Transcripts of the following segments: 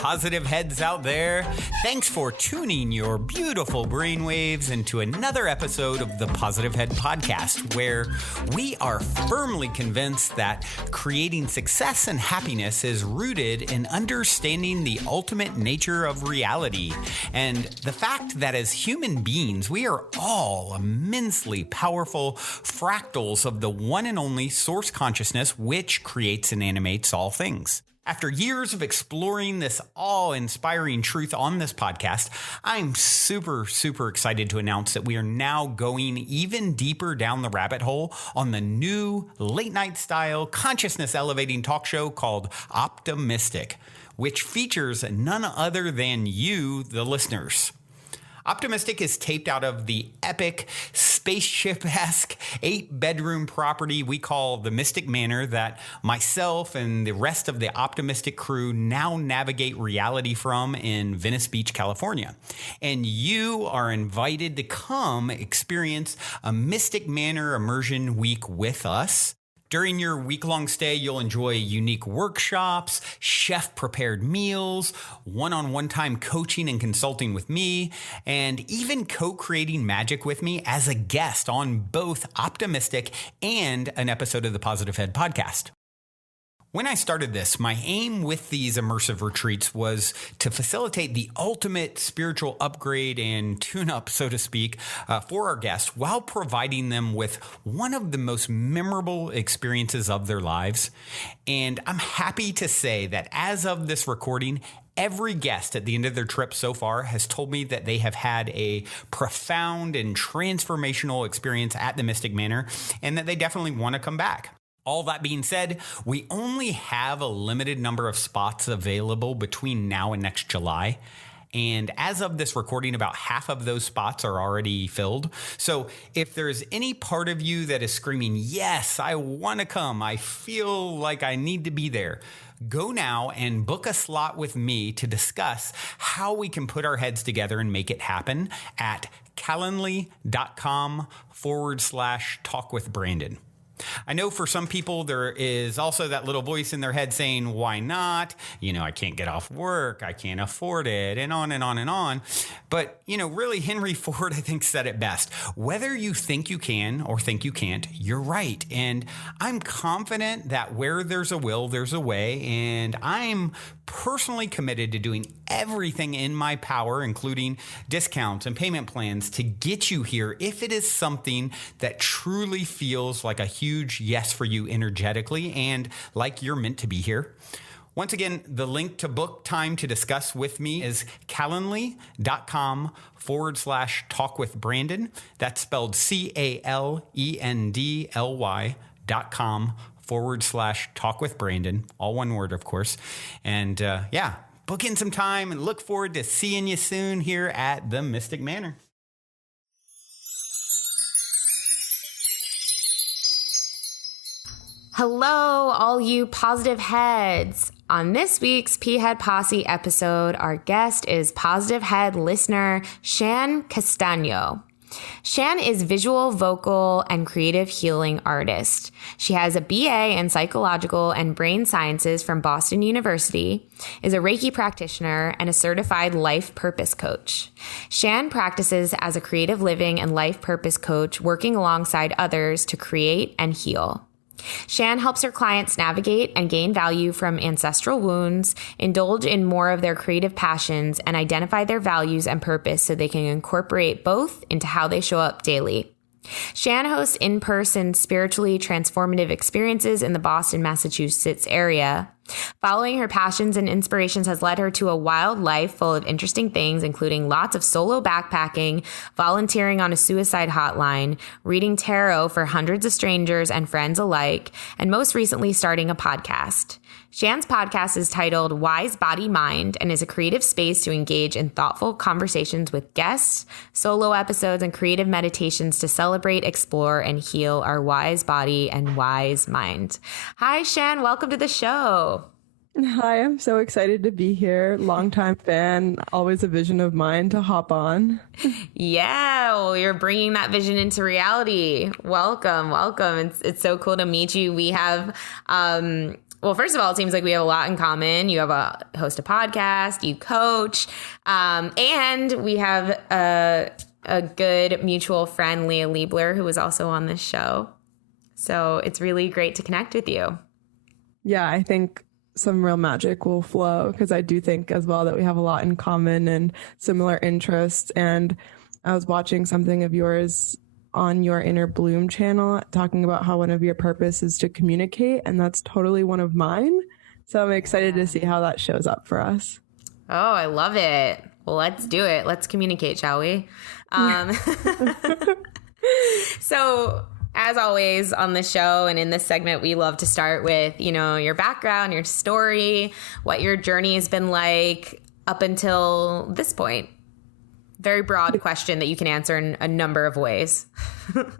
positive heads out there. Thanks for tuning your beautiful brainwaves into another episode of the Positive Head Podcast, where we are firmly convinced that creating success and happiness is rooted in understanding the ultimate nature of reality and the fact that as human beings, we are all immensely powerful fractals of the one and only source consciousness which creates and animates all things. After years of exploring this awe-inspiring truth on this podcast, I'm super excited to announce that we are now going even deeper down the rabbit hole on the new late-night style consciousness-elevating talk show called Optimistic, which features none other than you, the listeners. Optimistic is taped out of the epic, spaceship-esque 8-bedroom property we call the Mystic Manor that myself and the rest of the Optimistic crew now navigate reality from in Venice Beach, California. And you are invited to come experience a Mystic Manor immersion week with us. During your week-long stay, you'll enjoy unique workshops, chef-prepared meals, one-on-one time coaching and consulting with me, and even co-creating magic with me as a guest on both Optimistic and an episode of the Positive Head podcast. When I started this, my aim with these immersive retreats was to facilitate the ultimate spiritual upgrade and tune-up, so to speak, for our guests while providing them with one of the most memorable experiences of their lives. And I'm happy to say that as of this recording, every guest at the end of their trip so far has told me that they have had a profound and transformational experience at the Mystic Manor and that they definitely want to come back. All that being said, we only have a limited number of spots available between now and next July. And as of this recording, about half of those spots are already filled. So if there's any part of you that is screaming, yes, I want to come, I feel like I need to be there, go now and book a slot with me to discuss how we can put our heads together and make it happen at calendly.com/talkwithbrandon. I know for some people there is also that little voice in their head saying, why not? I can't get off work. I can't afford it, and on and on and on. But, really Henry Ford, I think, said it best. Whether you think you can or think you can't, you're right. And I'm confident that where there's a will, there's a way. And I'm personally committed to doing everything in my power, including discounts and payment plans, to get you here if it is something that truly feels like a huge yes for you energetically and like you're meant to be here. Once again, the link to book time to discuss with me is calendly.com/talkwithbrandon. That's spelled calendly.com/talkwithbrandon. All one word, of course. And book in some time and look forward to seeing you soon here at the Mystic Manor. Hello, all you positive heads. On this week's P-Head Posse episode, our guest is Positive Head listener Shan Castaño. Shan is visual, vocal, and creative healing artist. She has a BA in psychological and brain sciences from Boston University, is a reiki practitioner, and a certified life purpose coach. Shan practices as a creative living and life purpose coach, working alongside others to create and heal. Shan helps her clients navigate and gain value from ancestral wounds, indulge in more of their creative passions, and identify their values and purpose so they can incorporate both into how they show up daily. Shan hosts in-person spiritually transformative experiences in the Boston, Massachusetts area. Following her passions and inspirations has led her to a wild life full of interesting things, including lots of solo backpacking, volunteering on a suicide hotline, reading tarot for hundreds of strangers and friends alike, and most recently starting a podcast. Shan's podcast is titled WiseBodyMind and is a creative space to engage in thoughtful conversations with guests, solo episodes, and creative meditations to celebrate, explore, and heal our wise body and wise mind. Hi, Shan. Welcome to the show. Hi, I'm so excited to be here. Longtime fan, always a vision of mine to hop on. Yeah, well, you're bringing that vision into reality. Welcome. It's so cool to meet you. We have Well, first of all, it seems like we have a lot in common. You have a host a podcast, you coach, and we have a good mutual friend, Leah Liebler, who was also on this show. So it's really great to connect with you. Yeah, I think some real magic will flow because I do think as well that we have a lot in common and similar interests. And I was watching something of yours on your Inner Bloom channel talking about how one of your purpose is to communicate, and that's totally one of mine. So I'm excited to see how that shows up for us. Oh, I love it. Well, let's do it. Let's communicate, shall we? So as always on the show and in this segment, we love to start with, your background, your story, what your journey has been like up until this point. Very broad question that you can answer in a number of ways.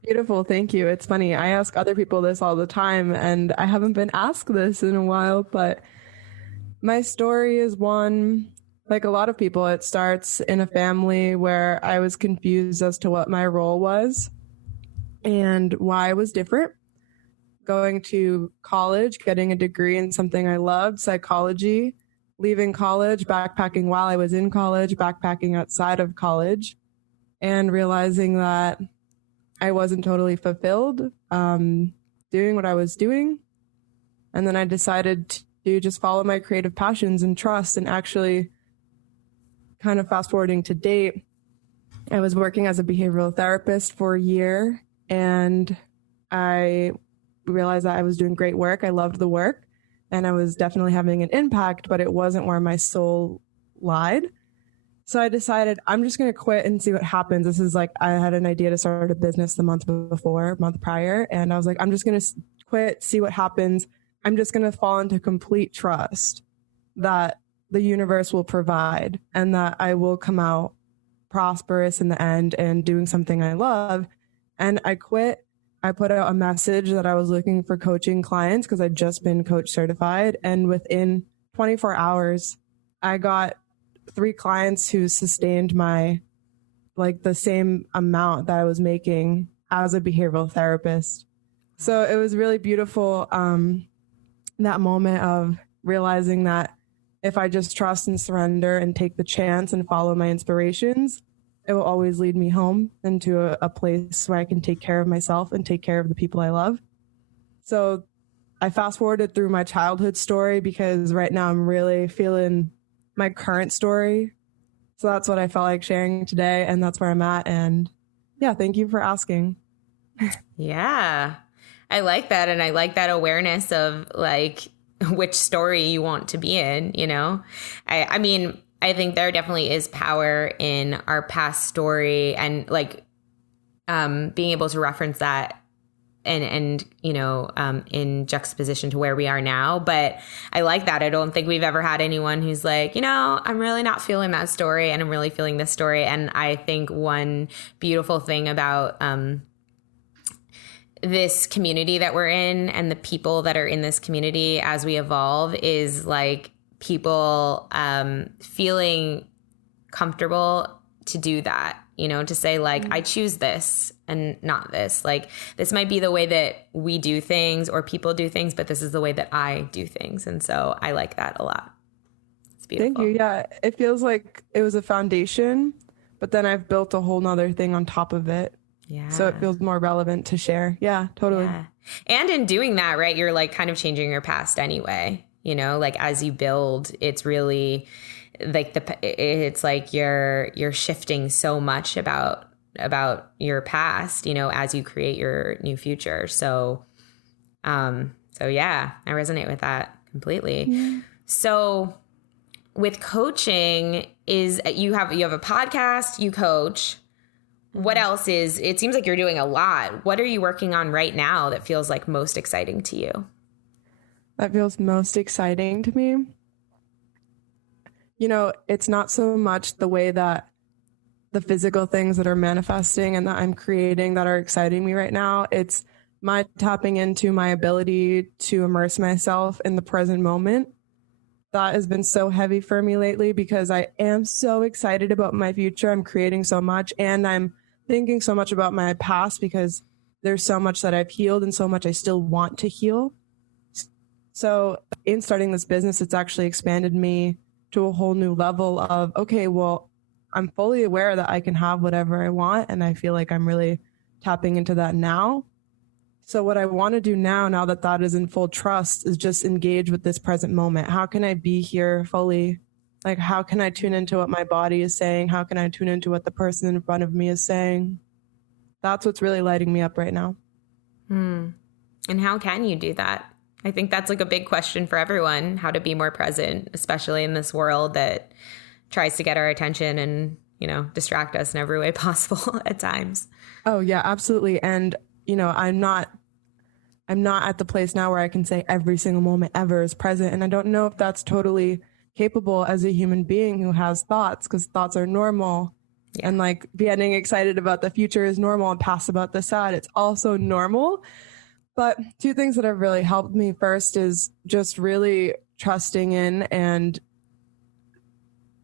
Beautiful. Thank you. It's funny. I ask other people this all the time, and I haven't been asked this in a while, but my story is one, like a lot of people, it starts in a family where I was confused as to what my role was and why I was different. Going to college, getting a degree in something I loved, psychology, leaving college, backpacking while I was in college, backpacking outside of college, and realizing that I wasn't totally fulfilled doing what I was doing. And then I decided to just follow my creative passions and trust. And actually, kind of fast forwarding to date, I was working as a behavioral therapist for a year, and I realized that I was doing great work. I loved the work. And I was definitely having an impact, but it wasn't where my soul lied. So I decided I'm just going to quit and see what happens. This is like, I had an idea to start a business the month prior. And I was like, I'm just going to quit, see what happens. I'm just going to fall into complete trust that the universe will provide and that I will come out prosperous in the end and doing something I love. And I quit. I put out a message that I was looking for coaching clients because I'd just been coach certified. And within 24 hours, I got 3 clients who sustained the same amount that I was making as a behavioral therapist. So it was really beautiful, that moment of realizing that if I just trust and surrender and take the chance and follow my inspirations, it will always lead me home into a place where I can take care of myself and take care of the people I love. So I fast forwarded through my childhood story because right now I'm really feeling my current story. So that's what I felt like sharing today, and that's where I'm at. And yeah, thank you for asking. Yeah, I like that. And I like that awareness of like which story you want to be in, I mean, I think there definitely is power in our past story and like being able to reference that and in juxtaposition to where we are now. But I like that. I don't think we've ever had anyone who's like, I'm really not feeling that story and I'm really feeling this story. And I think one beautiful thing about this community that we're in and the people that are in this community as we evolve is like people feeling comfortable to do that, to say like, I choose this and not this. Like, this might be the way that we do things or people do things, but this is the way that I do things. And so I like that a lot. It's beautiful. Thank you. Yeah, it feels like it was a foundation, but then I've built a whole nother thing on top of it. Yeah. So it feels more relevant to share. Yeah, totally. Yeah. And in doing that, right, you're like kind of changing your past anyway. Like as you build, it's really like it's like you're shifting so much about your past, as you create your new future. So yeah, I resonate with that completely. Yeah. So with coaching you have a podcast, you coach. What else it seems like you're doing a lot. What are you working on right now that feels like most exciting to you? That feels most exciting to me. It's not so much the way that the physical things that are manifesting and that I'm creating that are exciting me right now. It's my tapping into my ability to immerse myself in the present moment. That has been so heavy for me lately because I am so excited about my future. I'm creating so much and I'm thinking so much about my past because there's so much that I've healed and so much I still want to heal. So in starting this business, it's actually expanded me to a whole new level of, okay, well, I'm fully aware that I can have whatever I want. And I feel like I'm really tapping into that now. So what I want to do now that that is in full trust, is just engage with this present moment. How can I be here fully? Like, how can I tune into what my body is saying? How can I tune into what the person in front of me is saying? That's what's really lighting me up right now. And how can you do that? I think that's like a big question for everyone, how to be more present, especially in this world that tries to get our attention and, you know, distract us in every way possible at times. Oh, yeah, absolutely. And, you know, I'm not at the place now where I can say every single moment ever is present. And I don't know if that's totally capable as a human being who has thoughts, because thoughts are normal. Yeah. And like getting excited about the future is normal, and past about the sad, it's also normal. But two things that have really helped me first is just really trusting in and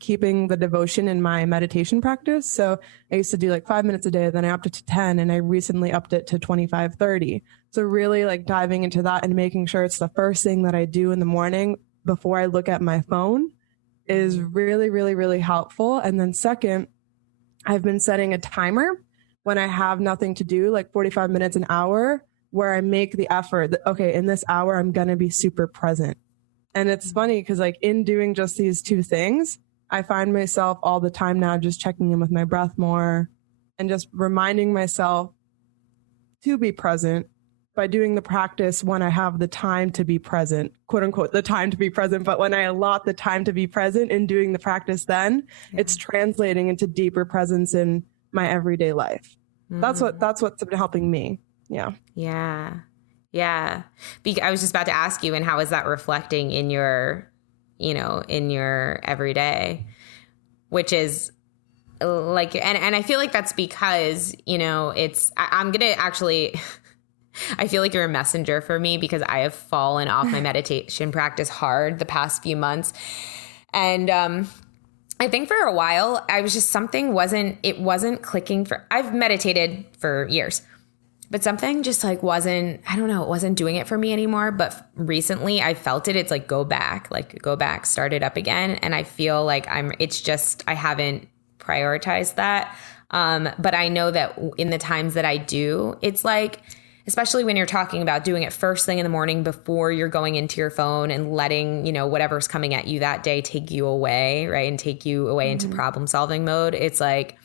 keeping the devotion in my meditation practice. So I used to do like 5 minutes a day, then I upped it to 10, and I recently upped it to 25, 30. So really like diving into that and making sure it's the first thing that I do in the morning before I look at my phone is really, really, really helpful. And then second, I've been setting a timer when I have nothing to do, like 45 minutes, an hour, where I make the effort that, okay, in this hour, I'm going to be super present. And it's funny because like in doing just these two things, I find myself all the time now just checking in with my breath more and just reminding myself to be present by doing the practice when I have the time to be present, quote unquote, the time to be present. But when I allot the time to be present in doing the practice, then it's translating into deeper presence in my everyday life. That's what's been helping me. Yeah. Yeah. Yeah. I was just about to ask you, and how is that reflecting in your, you know, in your everyday, which is like, and I feel like that's because, you know, I'm going to actually, I feel like you're a messenger for me, because I have fallen off my meditation practice hard the past few months. And, I think for a while I was just, it wasn't clicking I've meditated for years, but something just like wasn't doing it for me anymore. But recently I felt it. It's like, go back, start it up again. And I feel like I haven't prioritized that. But I know that in the times that I do, it's like, especially when you're talking about doing it first thing in the morning before you're going into your phone and letting, you know, whatever's coming at you that day take you away, right? And take you away into problem solving mode. It's like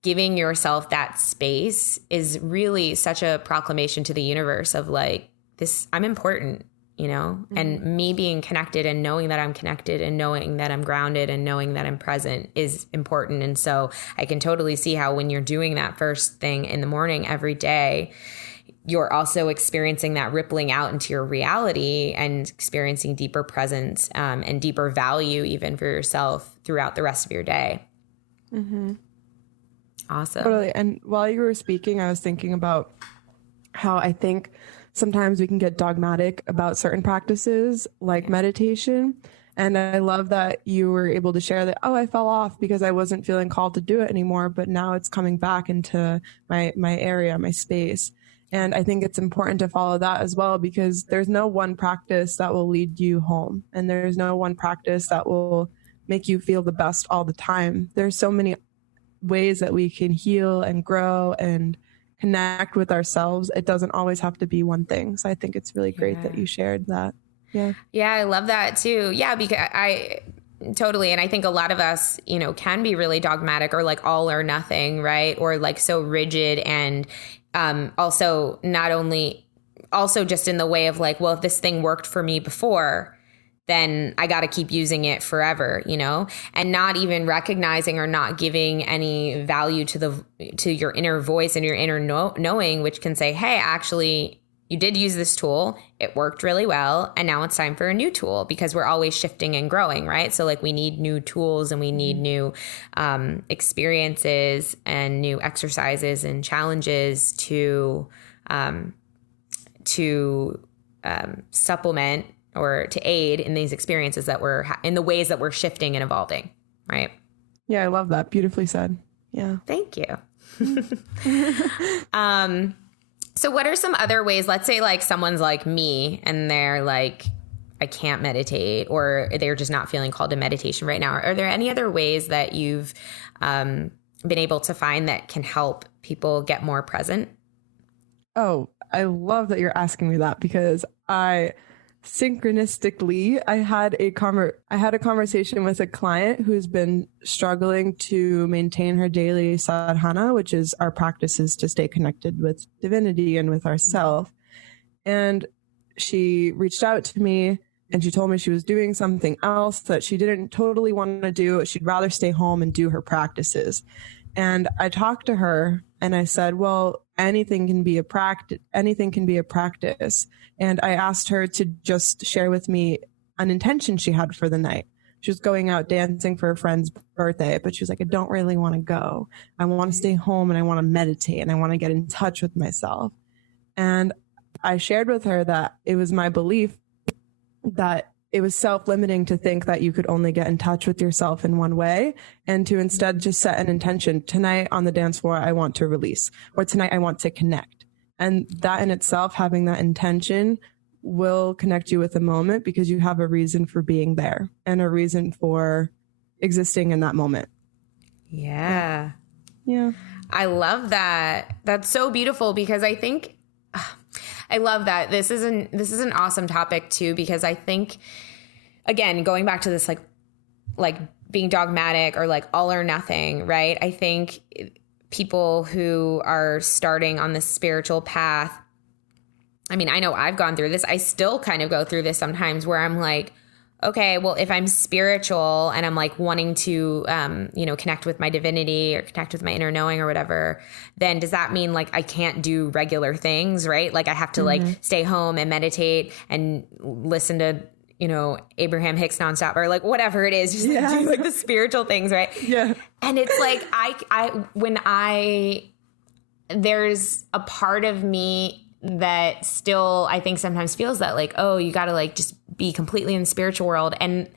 giving yourself that space is really such a proclamation to the universe of like, this, I'm important, you know, and me being connected and knowing that I'm connected and knowing that I'm grounded and knowing that I'm present is important. And so I can totally see how when you're doing that first thing in the morning every day, you're also experiencing that rippling out into your reality and experiencing deeper presence and deeper value even for yourself throughout the rest of your day. Awesome. Totally. And while you were speaking, I was thinking about how I think sometimes we can get dogmatic about certain practices like meditation. And I love that you were able to share that, I fell off because I wasn't feeling called to do it anymore, but now it's coming back into my area, my space. And I think it's important to follow that as well, because there's no one practice that will lead you home. And there's no one practice that will make you feel the best all the time. There's so many ways that we can heal and grow and connect with ourselves. It doesn't always have to be one thing. So I think it's really great that you shared that. Yeah. Yeah, I love that too. Yeah, because I totally. And I think a lot of us, you know, can be really dogmatic or like all or nothing, right? Or like so rigid, and also just in the way of like, well, if this thing worked for me before, then I got to keep using it forever, you know, and not even recognizing or not giving any value to your inner voice and your inner knowing, which can say, hey, actually, you did use this tool. It worked really well. And now it's time for a new tool, because we're always shifting and growing, right? So like we need new tools and we need new experiences and new exercises and challenges to supplement or to aid in these experiences that in the ways that we're shifting and evolving, right? Yeah, I love that. Beautifully said. Yeah. Thank you. So what are some other ways, let's say like someone's like me and they're like, I can't meditate, or they're just not feeling called to meditation right now. Are there any other ways that you've been able to find that can help people get more present? Oh, I love that you're asking me that, because synchronistically, I had a conversation with a client who's been struggling to maintain her daily sadhana, which is our practices to stay connected with divinity and with ourself. And she reached out to me and she told me she was doing something else that she didn't totally want to do. She'd rather stay home and do her practices. And I talked to her and I said, well, anything can be a practice. And I asked her to just share with me an intention she had for the night. She was going out dancing for a friend's birthday, but she was like, I don't really want to go. I want to stay home and I want to meditate and I want to get in touch with myself. And I shared with her that it was my belief that it was self-limiting to think that you could only get in touch with yourself in one way, and to instead just set an intention. Tonight on the dance floor, I want to release, or tonight I want to connect. And that in itself, having that intention, will connect you with the moment, because you have a reason for being there and a reason for existing in that moment. Yeah. Yeah. I love that. That's so beautiful, because I think I love that. This is an awesome topic too, because I think, again, going back to this, like being dogmatic or like all or nothing, right? I think people who are starting on this spiritual path, I mean, I know I've gone through this. I still kind of go through this sometimes, where I'm like, okay, well, if I'm spiritual and I'm like wanting to, connect with my divinity or connect with my inner knowing or whatever, then does that mean like I can't do regular things, right? Like I have to like stay home and meditate and listen to, Abraham Hicks nonstop, or like whatever it is, just do like the spiritual things, right? Yeah. And it's like, there's a part of me that still, I think, sometimes feels that like, oh, you got to like just be completely in the spiritual world. And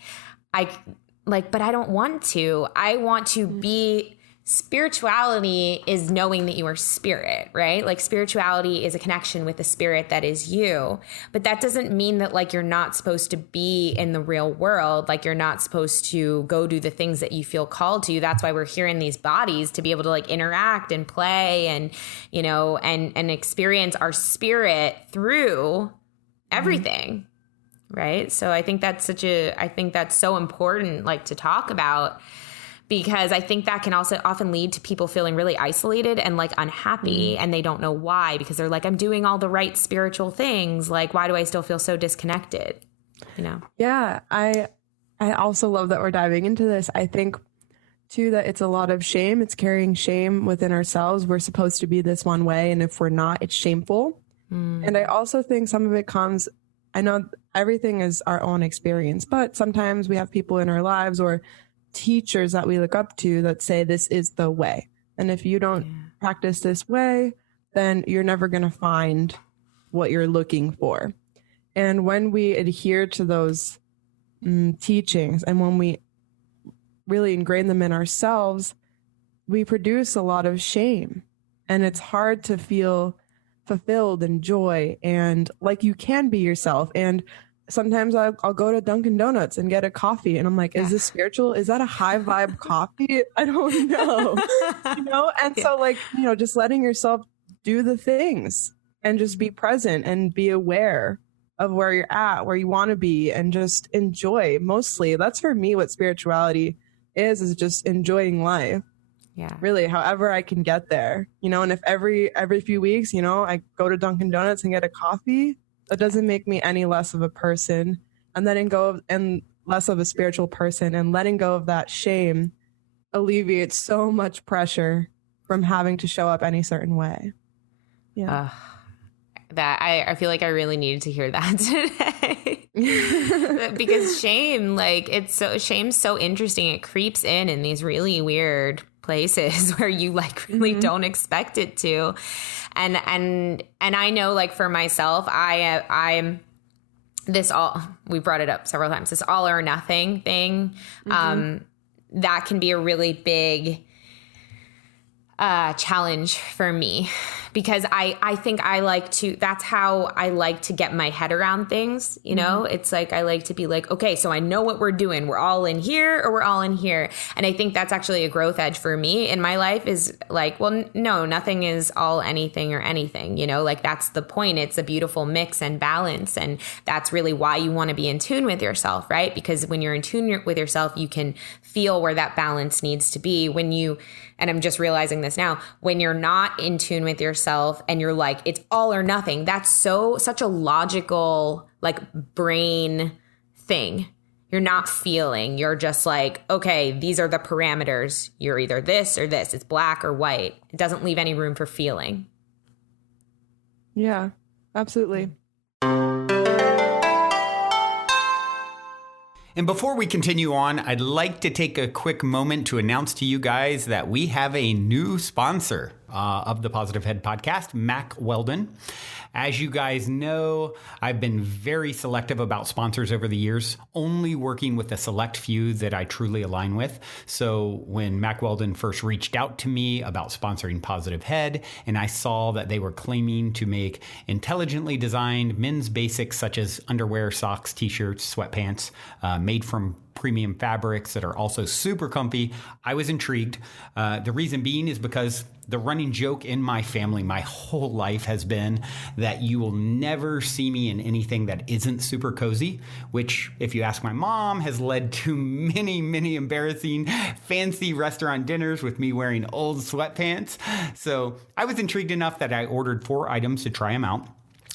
but I don't want to. I want to be. Spirituality is knowing that you are spirit, right? Like spirituality is a connection with the spirit that is you. But that doesn't mean that like you're not supposed to be in the real world. Like you're not supposed to go do the things that you feel called to. That's why we're here in these bodies, to be able to like interact and play and, and experience our spirit through everything. Right. So I think that's so important, like to talk about, because I think that can also often lead to people feeling really isolated and like unhappy, and they don't know why, because they're like, I'm doing all the right spiritual things. Like, why do I still feel so disconnected? Yeah. I also love that we're diving into this. I think too, that it's a lot of shame. It's carrying shame within ourselves. We're supposed to be this one way, and if we're not, it's shameful. And I also think some of it comes, I know everything is our own experience, but sometimes we have people in our lives or teachers that we look up to that say this is the way, and if you don't practice this way, then you're never going to find what you're looking for. And when we adhere to those teachings, and when we really ingrain them in ourselves, we produce a lot of shame, and it's hard to feel fulfilled and joy and like you can be yourself. And sometimes I'll go to Dunkin' Donuts and get a coffee, and I'm like, is this spiritual? Is that a high vibe coffee? I don't know. And so like, just letting yourself do the things and just be present and be aware of where you're at, where you want to be, and just enjoy. Mostly that's for me what spirituality is just enjoying life. Yeah. Really, however I can get there, and if every few weeks, I go to Dunkin' Donuts and get a coffee, that doesn't make me any less of a person, and less of a spiritual person. And letting go of that shame alleviates so much pressure from having to show up any certain way. Yeah. That I feel like I really needed to hear that today. Because shame, shame's so interesting. It creeps in these really weird places where you like really don't expect it to. And I know, like, for myself, I'm this all, we brought it up several times, this all or nothing thing. That can be a really big challenge for me, because I think that's how I like to get my head around things. You know, it's like, I like to be like, okay, so I know what we're doing. We're all in here or we're all in here. And I think that's actually a growth edge for me in my life, is like, well, no, nothing is all anything or anything, you know, like that's the point. It's a beautiful mix and balance. And that's really why you want to be in tune with yourself, right? Because when you're in tune with yourself, you can feel where that balance needs to be. And I'm just realizing this now, when you're not in tune with yourself and you're like, it's all or nothing, that's such a logical, like, brain thing. You're not feeling, you're just like, okay, these are the parameters. You're either this or this. It's black or white. It doesn't leave any room for feeling. Yeah, absolutely. And before we continue on, I'd like to take a quick moment to announce to you guys that we have a new sponsor of the Positive Head podcast, Mack Weldon. As you guys know, I've been very selective about sponsors over the years, only working with a select few that I truly align with. So when Mack Weldon first reached out to me about sponsoring Positive Head, and I saw that they were claiming to make intelligently designed men's basics such as underwear, socks, t-shirts, sweatpants, made from premium fabrics that are also super comfy, I was intrigued. The reason being is because the running joke in my family my whole life has been that you will never see me in anything that isn't super cozy, which, if you ask my mom, has led to many, many embarrassing fancy restaurant dinners with me wearing old sweatpants. So I was intrigued enough that I ordered 4 items to try them out.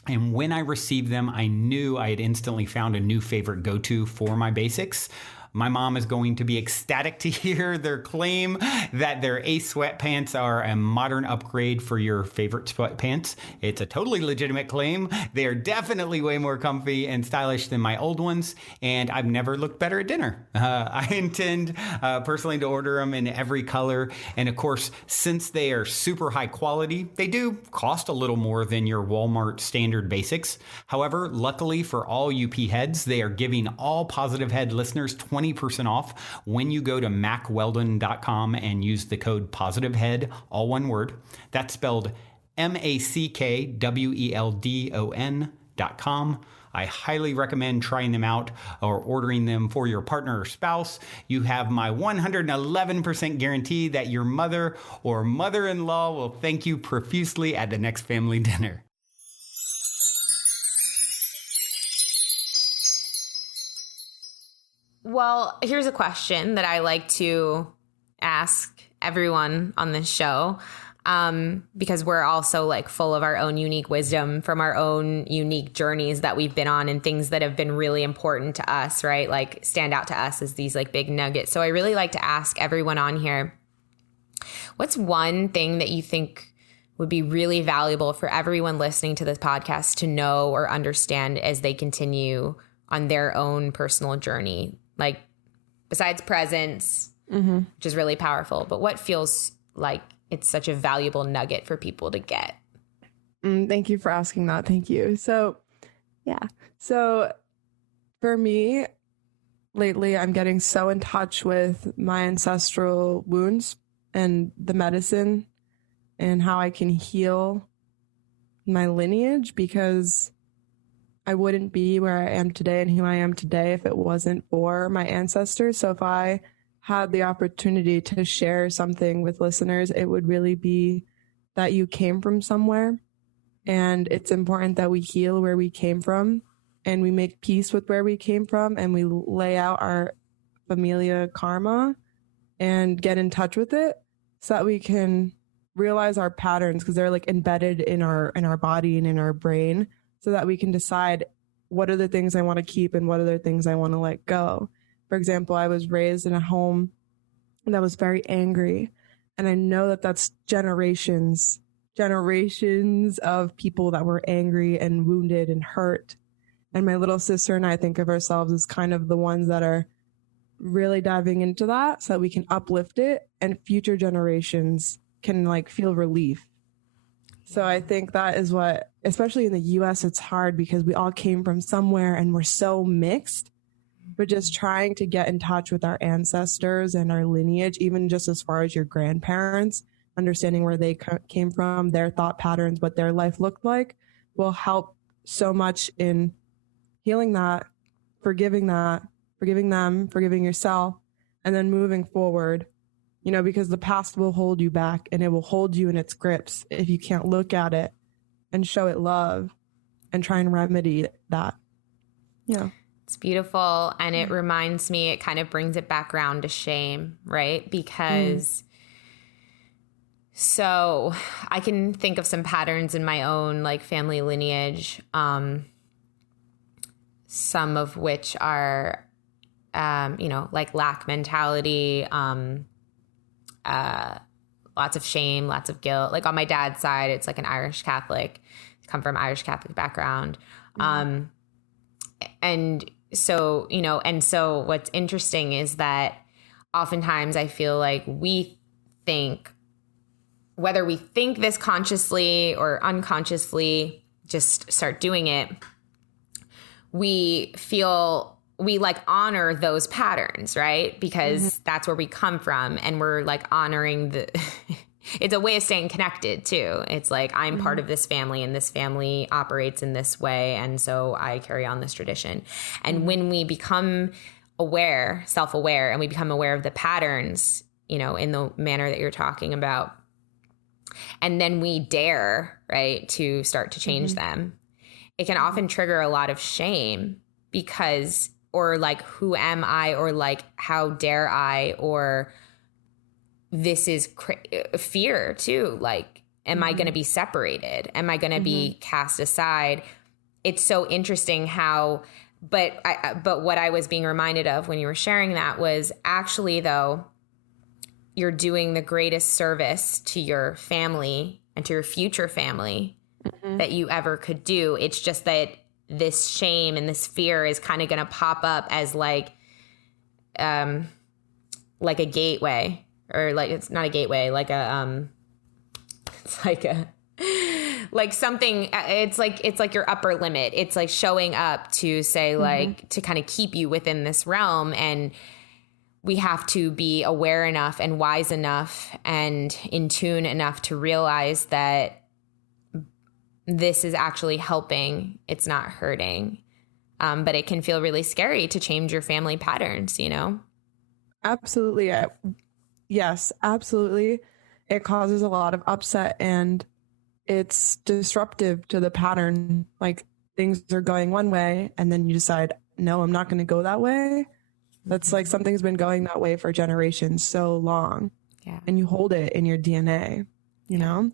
And when I received them, I knew I had instantly found a new favorite go-to for my basics. My mom is going to be ecstatic to hear their claim that their Ace sweatpants are a modern upgrade for your favorite sweatpants. It's a totally legitimate claim. They are definitely way more comfy and stylish than my old ones, and I've never looked better at dinner. I intend personally to order them in every color, and of course, since they are super high quality, they do cost a little more than your Walmart standard basics. However, luckily for all UP heads, they are giving all Positive Head listeners 20% off when you go to mackweldon.com and use the code POSITIVEHEAD, all one word. That's spelled MACKWELDON.com. I highly recommend trying them out or ordering them for your partner or spouse. You have my 111% guarantee that your mother or mother-in-law will thank you profusely at the next family dinner. Well, here's a question that I like to ask everyone on this show, because we're also like full of our own unique wisdom from our own unique journeys that we've been on and things that have been really important to us, right? Like stand out to us as these like big nuggets. So I really like to ask everyone on here, what's one thing that you think would be really valuable for everyone listening to this podcast to know or understand as they continue on their own personal journey? Like, besides presence, which is really powerful, but what feels like it's such a valuable nugget for people to get? Thank you for asking that. Thank you. So, yeah. So, for me, lately, I'm getting so in touch with my ancestral wounds and the medicine and how I can heal my lineage, because I wouldn't be where I am today and who I am today if it wasn't for my ancestors. So if I had the opportunity to share something with listeners, it would really be that you came from somewhere, and it's important that we heal where we came from and we make peace with where we came from, and we lay out our familia karma and get in touch with it so that we can realize our patterns, because they're like embedded in our body and in our brain, so that we can decide what are the things I want to keep and what are the things I want to let go. For example, I was raised in a home that was very angry, and I know that that's generations of people that were angry and wounded and hurt. And my little sister and I think of ourselves as kind of the ones that are really diving into that so that we can uplift it and future generations can like feel relief. So I think that is what, especially in the US, it's hard because we all came from somewhere and we're so mixed. But just trying to get in touch with our ancestors and our lineage, even just as far as your grandparents, understanding where they came from, their thought patterns, what their life looked like, will help so much in healing that, forgiving them, forgiving yourself, and then moving forward, because the past will hold you back, and it will hold you in its grips if you can't look at it and show it love and try and remedy that. Yeah. It's beautiful. And it reminds me, it kind of brings it back around to shame, right? Because so I can think of some patterns in my own like family lineage, some of which are, like lack mentality, lots of shame, lots of guilt. Like on my dad's side, it's like an Irish Catholic, come from Irish Catholic background. And so, so what's interesting is that oftentimes I feel like we think, whether we think this consciously or unconsciously, just start doing it, we feel we like honor those patterns, right? Because that's where we come from, and we're like honoring the it's a way of staying connected too. It's like, I'm part of this family, and this family operates in this way, and so I carry on this tradition. And when we become aware, self-aware, and we become aware of the patterns, in the manner that you're talking about, and then we dare, right, to start to change them, it can often trigger a lot of shame, because, or like, who am I? Or like, how dare I? Or this is fear too. Like, am I going to be separated? Am I going to be cast aside? It's so interesting how, but what I was being reminded of when you were sharing that was actually, though, you're doing the greatest service to your family and to your future family that you ever could do. It's just that this shame and this fear is kind of going to pop up as like a gateway, or like, it's not a gateway, like a, it's like a, like something, it's like your upper limit. It's like showing up to say, like, to kind of keep you within this realm. And we have to be aware enough and wise enough and in tune enough to realize that this is actually helping. It's not hurting. But it can feel really scary to change your family patterns, Absolutely. Yes, absolutely. It causes a lot of upset, and it's disruptive to the pattern. Like, things are going one way, and then you decide, no, I'm not going to go that way. That's like something's been going that way for generations so long. Yeah. And you hold it in your DNA, you know?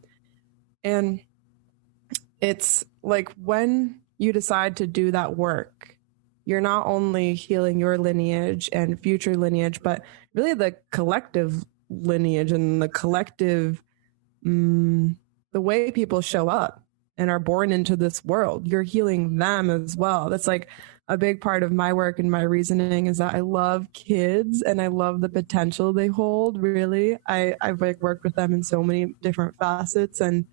And it's like, when you decide to do that work, you're not only healing your lineage and future lineage, but really the collective lineage and the collective, the way people show up and are born into this world. You're healing them as well. That's like a big part of my work and my reasoning, is that I love kids and I love the potential they hold. Really, I've like worked with them in so many different facets, and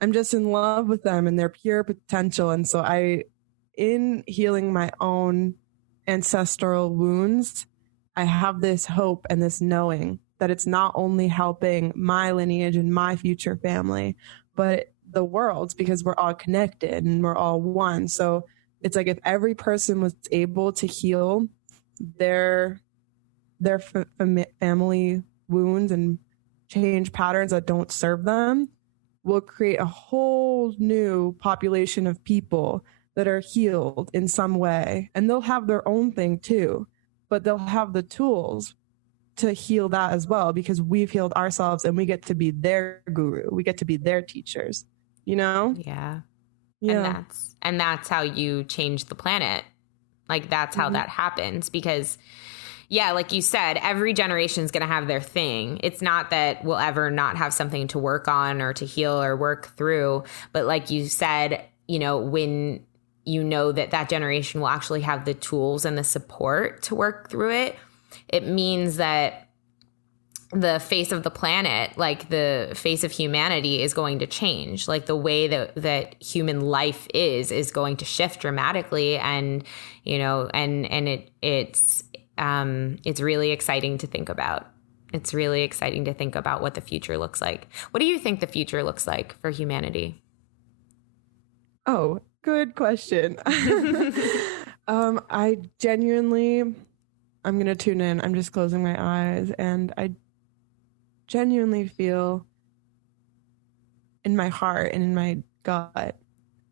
I'm just in love with them and their pure potential. And so in healing my own ancestral wounds, I have this hope and this knowing that it's not only helping my lineage and my future family, but the world's, because we're all connected and we're all one. So it's like, if every person was able to heal their family wounds and change patterns that don't serve them, we'll create a whole new population of people that are healed in some way. And they'll have their own thing too, but they'll have the tools to heal that as well, because we've healed ourselves and we get to be their guru. We get to be their teachers, Yeah. Yeah. And that's how you change the planet. Like, that's how that happens, because like you said, every generation is going to have their thing. It's not that we'll ever not have something to work on or to heal or work through. But like you said, when that generation will actually have the tools and the support to work through it, it means that the face of the planet, like the face of humanity, is going to change. Like, the way that human life is going to shift dramatically. And, it's really exciting to think about. it's really exciting to think about what the future looks like. What do you think the future looks like for humanity? Oh, good question. I genuinely, I'm going to tune in. I'm just closing my eyes, and I genuinely feel in my heart and in my gut,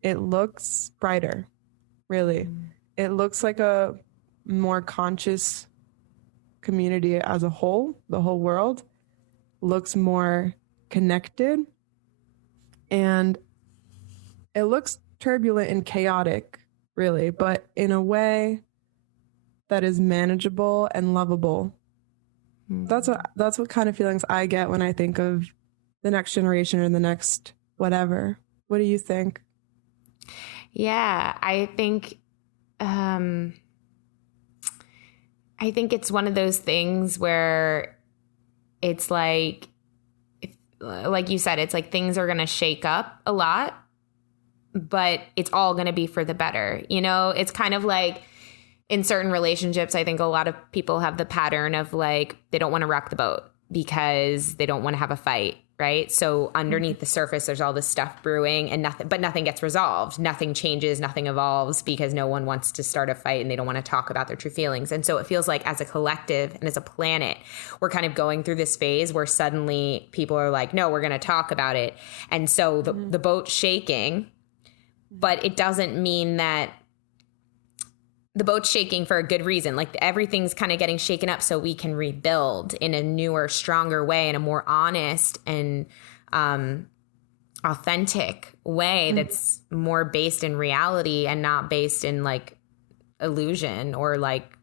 it looks brighter, really. It looks like a more conscious community as a whole. The whole world looks more connected, and it looks turbulent and chaotic, really, but in a way that is manageable and lovable. That's what kind of feelings I get when I think of the next generation or the next whatever. What do you think? Yeah, I think it's one of those things where it's like you said, it's like things are going to shake up a lot, but it's all going to be for the better. You know, it's kind of like in certain relationships, I think a lot of people have the pattern of like, they don't want to rock the boat because they don't want to have a fight. Right. So underneath the surface, there's all this stuff brewing and nothing gets resolved. Nothing changes. Nothing evolves because no one wants to start a fight and they don't want to talk about their true feelings. And so it feels like as a collective and as a planet, we're kind of going through this phase where suddenly people are like, no, we're going to talk about it. And so the boat's shaking, but it doesn't mean that the boat's shaking for a good reason. Like everything's kind of getting shaken up so we can rebuild in a newer, stronger way, in a more honest and authentic way that's more based in reality and not based in like illusion or like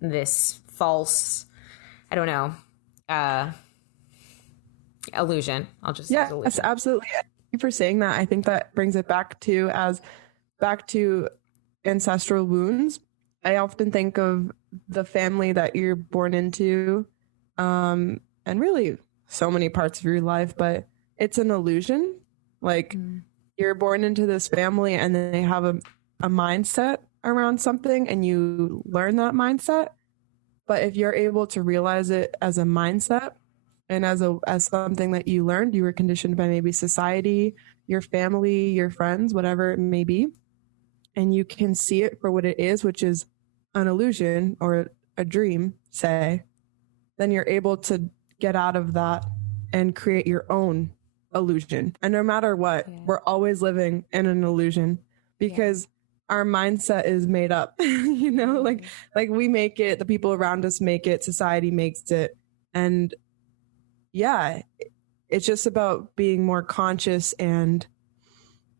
this false, I don't know, illusion. I'll just say illusion. Yes, absolutely. Thank you for saying that. I think that brings it back to ancestral wounds. I often think of the family that you're born into, and really so many parts of your life, but it's an illusion. Like you're born into this family and then they have a mindset around something and you learn that mindset. But if you're able to realize it as a mindset and as something that you learned, you were conditioned by maybe society, your family, your friends, whatever it may be, and you can see it for what it is, which is an illusion or a dream, say, then you're able to get out of that and create your own illusion. And no matter what, we're always living in an illusion because our mindset is made up, you know, like we make it, the people around us make it, society makes it. And yeah, it's just about being more conscious and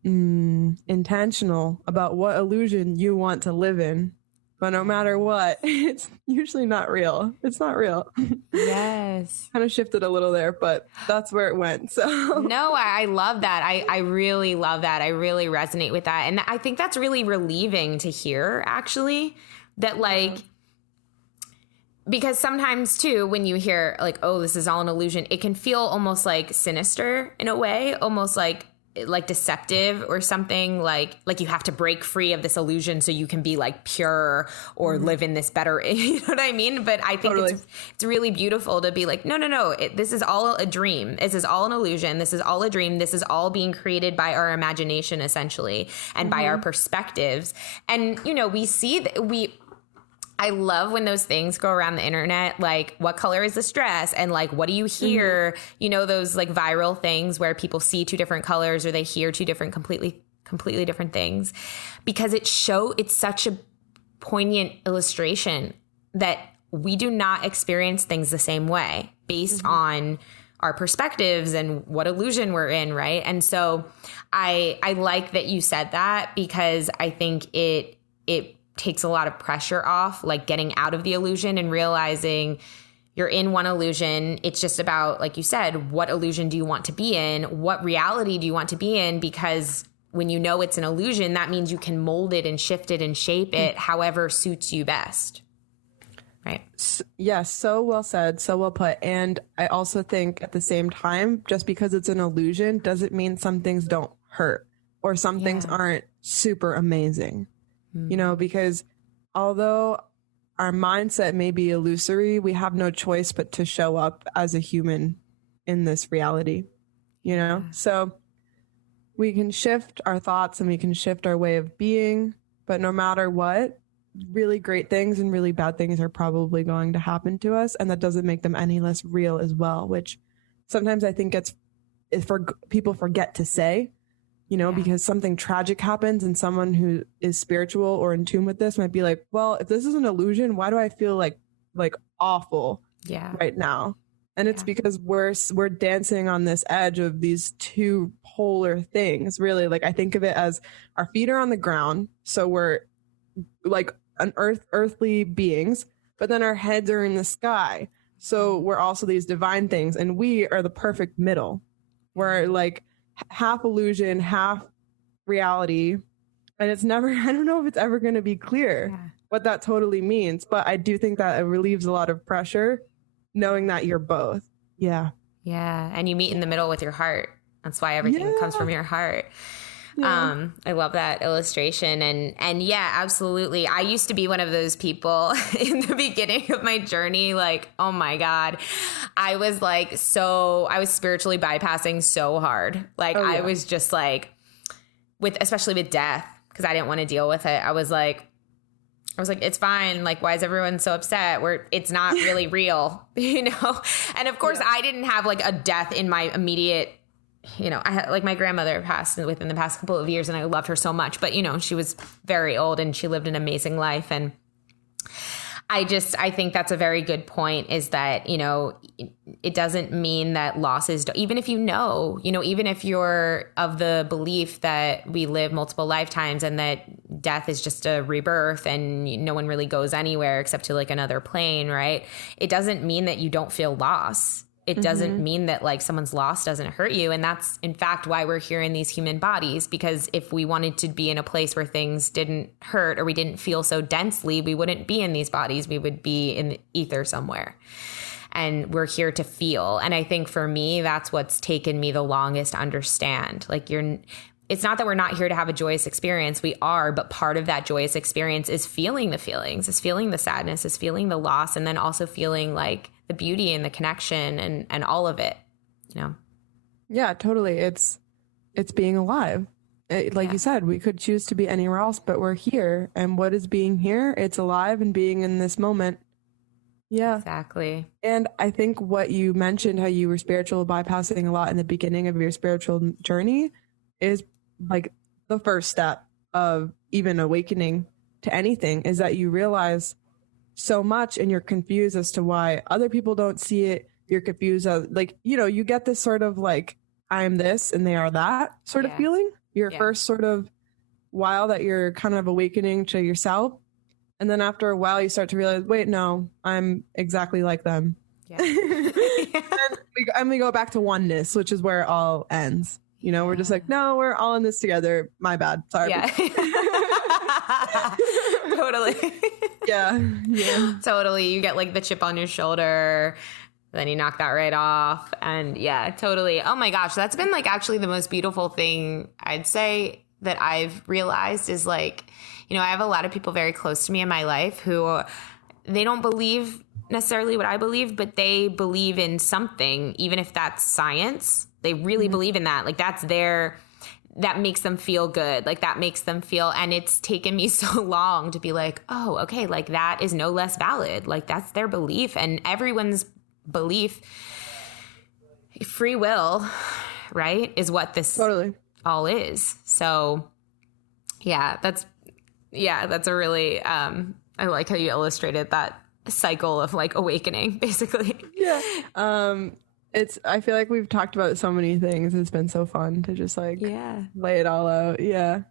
intentional about what illusion you want to live in. But no matter what, it's usually not real. It's not real. Yes. Kind of shifted a little there, but that's where it went. So no, I love that. I really love that. I really resonate with that. And I think that's really relieving to hear, actually, that like, because sometimes too, when you hear like, oh, this is all an illusion, it can feel almost like sinister in a way, almost like deceptive or something, like you have to break free of this illusion so you can be like pure or live in this better, you know what I mean? But I think it's really beautiful to be like, no, this is all a dream. This is all an illusion. This is all a dream. This is all being created by our imagination, essentially, and by our perspectives. And, you know, we see that I love when those things go around the internet, like what color is this dress? And like, what do you hear? You know, those like viral things where people see two different colors or they hear two different, completely different things, because it's such a poignant illustration that we do not experience things the same way based on our perspectives and what illusion we're in. Right. And so I like that you said that, because I think it takes a lot of pressure off, like getting out of the illusion and realizing you're in one illusion. It's just about, like you said, what illusion do you want to be in? What reality do you want to be in? Because when you know it's an illusion, that means you can mold it and shift it and shape it however suits you best. Right. Yes. So well said. So well put. And I also think at the same time, just because it's an illusion doesn't mean some things don't hurt or some things aren't super amazing. You know, because although our mindset may be illusory, we have no choice but to show up as a human in this reality, you know? So we can shift our thoughts and we can shift our way of being, but no matter what, really great things and really bad things are probably going to happen to us. And that doesn't make them any less real as well, which sometimes I think people forget to say, you know, because something tragic happens and someone who is spiritual or in tune with this might be like, well, if this is an illusion, why do I feel like awful right now? And it's because we're dancing on this edge of these two polar things, really. Like, I think of it as our feet are on the ground. So we're like earthly beings, but then our heads are in the sky. So we're also these divine things. And we are the perfect middle. We're like half illusion, half reality. And it's never, I don't know if it's ever going to be clear what that totally means. But I do think that it relieves a lot of pressure knowing that you're both. Yeah. Yeah. And you meet in the middle with your heart. That's why everything comes from your heart. Yeah. I love that illustration. And yeah, absolutely. I used to be one of those people in the beginning of my journey. Like, oh my God, I was spiritually bypassing so hard. Like, I was just like, especially with death, because I didn't want to deal with it. I was like, it's fine. Like, why is everyone so upset? It's not really real, you know? And of course I didn't have like a death in my immediate, you know, I had like my grandmother passed within the past couple of years and I loved her so much, but you know, she was very old and she lived an amazing life. And I think that's a very good point, is that, you know, it doesn't mean that losses, even if even if you're of the belief that we live multiple lifetimes and that death is just a rebirth and no one really goes anywhere except to like another plane, right? It doesn't mean that you don't feel loss. It doesn't mean that like someone's loss doesn't hurt you. And that's in fact why we're here in these human bodies, because if we wanted to be in a place where things didn't hurt or we didn't feel so densely, we wouldn't be in these bodies. We would be in the ether somewhere. And we're here to feel. And I think for me, that's what's taken me the longest to understand. Like, it's not that we're not here to have a joyous experience. We are, but part of that joyous experience is feeling the feelings, is feeling the sadness, is feeling the loss, and then also feeling like the beauty and the connection and all of it, you know? Yeah, totally. It's being alive. You said, we could choose to be anywhere else, but we're here. And what is being here? It's alive and being in this moment. Yeah, exactly. And I think what you mentioned, how you were spiritual bypassing a lot in the beginning of your spiritual journey, is like the first step of even awakening to anything, is that you realize so much and you're confused as to why other people don't see it. You're confused as, like, you know, you get this sort of like, I am this and they are that sort of feeling. Your first sort of while that you're kind of awakening to yourself. And then after a while you start to realize, wait, no, I'm exactly like them. Yeah. and we go back to oneness, which is where it all ends. You know, we're just like, no, we're all in this together. My bad. Sorry. Yeah. Totally. Yeah. Totally. You get like the chip on your shoulder, then you knock that right off. And yeah, totally. Oh my gosh. That's been like actually the most beautiful thing I'd say that I've realized is like, you know, I have a lot of people very close to me in my life who they don't believe necessarily what I believe, but they believe in something, even if that's science. They really believe in that. Like that makes them feel good. Like that makes them feel, and it's taken me so long to be like, oh, okay, like that is no less valid. Like that's their belief, and everyone's belief, free will, right, is what this all is. So yeah, that's a really, I like how you illustrated that cycle of like awakening, basically. Yeah. I feel like we've talked about so many things. It's been so fun to just like lay it all out. Yeah.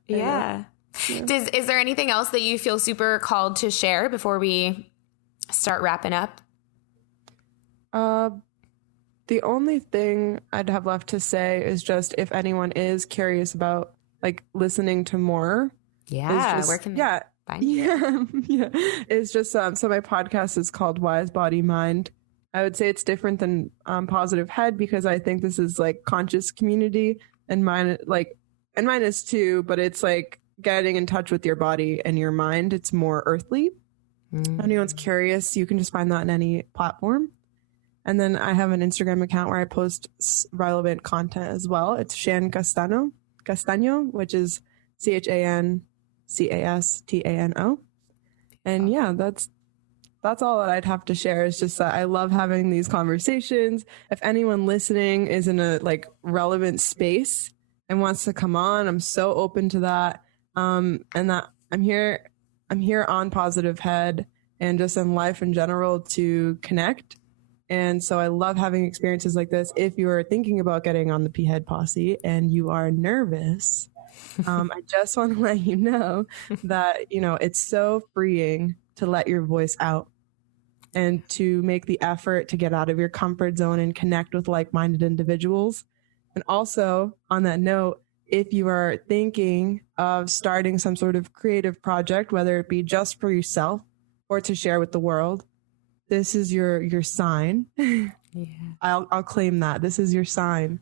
Is there anything else that you feel super called to share before we start wrapping up? The only thing I'd have left to say is just, if anyone is curious about like listening to more. Yeah. Where can they find you? Yeah. It's just, so my podcast is called WiseBodyMind. I would say it's different than Positive Head, because I think this is like conscious community, and mine is too, but it's like getting in touch with your body and your mind. It's more earthly. If anyone's curious, you can just find that on any platform. And then I have an Instagram account where I post relevant content as well. It's Shan Castaño, which is ChanCastano. And yeah, that's all that I'd have to share. Is just that I love having these conversations. If anyone listening is in a like relevant space and wants to come on, I'm so open to that. And that I'm here on Positive Head and just in life in general to connect. And so I love having experiences like this. If you are thinking about getting on the P-Head Posse and you are nervous, I just want to let you know that, you know, it's so freeing to let your voice out and to make the effort to get out of your comfort zone and connect with like-minded individuals. And also on that note, if you are thinking of starting some sort of creative project, whether it be just for yourself or to share with the world, this is your sign. Yeah. I'll claim that. This is your sign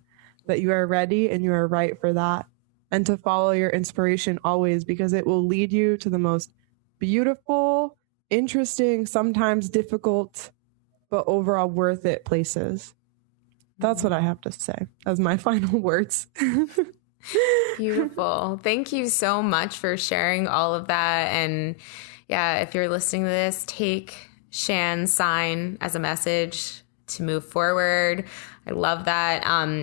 that you are ready and you are right for that. And to follow your inspiration always, because it will lead you to the most beautiful, interesting, sometimes difficult, but overall worth it places. That's what I have to say as my final words. Beautiful. Thank you so much for sharing all of that. And yeah, if you're listening to this, take Shan's sign as a message to move forward. I love that.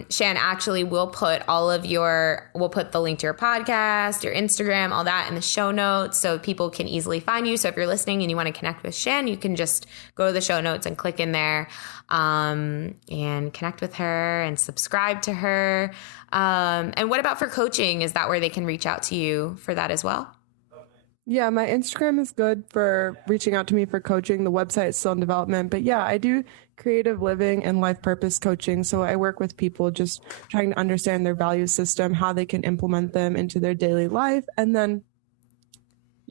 Shan, actually, we'll put the link to your podcast, your Instagram, all that in the show notes so people can easily find you. So if you're listening and you want to connect with Shan, you can just go to the show notes and click in there and connect with her and subscribe to her. And what about for coaching? Is that where they can reach out to you for that as well? Yeah, my Instagram is good for reaching out to me for coaching. The website is still in development. But yeah, I do creative living and life purpose coaching. So I work with people just trying to understand their value system, how they can implement them into their daily life. And then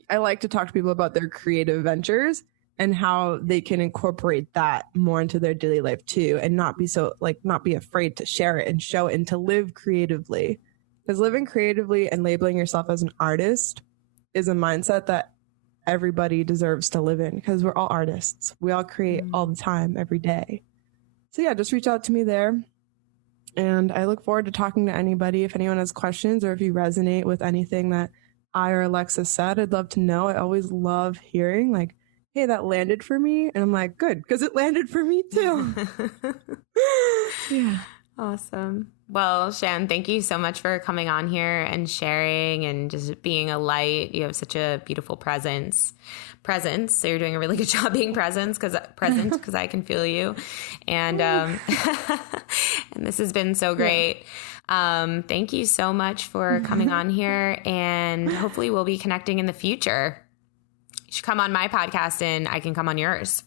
I like to talk to people about their creative ventures and how they can incorporate that more into their daily life too, and not be afraid to share it and show it and to live creatively. Because living creatively and labeling yourself as an artist is a mindset that everybody deserves to live in, because we're all artists. We all create all the time, every day. So yeah, just reach out to me there. And I look forward to talking to anybody. If anyone has questions or if you resonate with anything that I or Alexa said, I'd love to know. I always love hearing like, hey, that landed for me. And I'm like, good, because it landed for me too. Yeah. Awesome. Well, Shan, thank you so much for coming on here and sharing and just being a light. You have such a beautiful presence. So you're doing a really good job being present because I can feel you. And and this has been so great. Thank you so much for coming on here, and hopefully we'll be connecting in the future. You should come on my podcast and I can come on yours.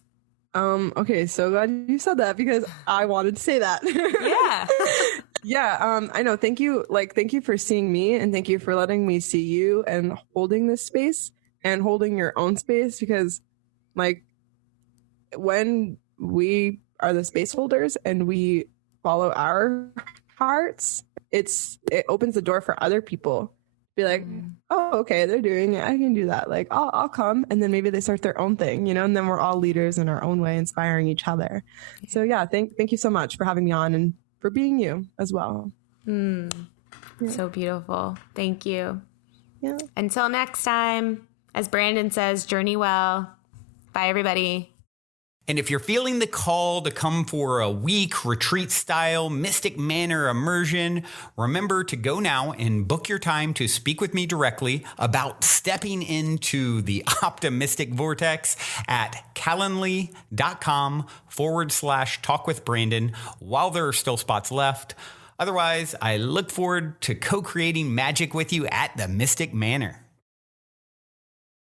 Okay, so glad you said that because I wanted to say that. Yeah. Yeah, I know. Thank you for seeing me, and thank you for letting me see you and holding this space and holding your own space, because like when we are the space holders and we follow our hearts, it opens the door for other people. Be like, oh, okay, they're doing it. I can do that. Like, I'll come. And then maybe they start their own thing, and then we're all leaders in our own way, inspiring each other. So yeah, thank you so much for having me on and for being you as well. Yeah. So beautiful. Thank you. Yeah. Until next time, as Brandon says, journey well. Bye, everybody. And if you're feeling the call to come for a week retreat style Mystic Manor immersion, remember to go now and book your time to speak with me directly about stepping into the optimistic vortex at calendly.com/talk with Brandon while there are still spots left. Otherwise, I look forward to co-creating magic with you at the Mystic Manor.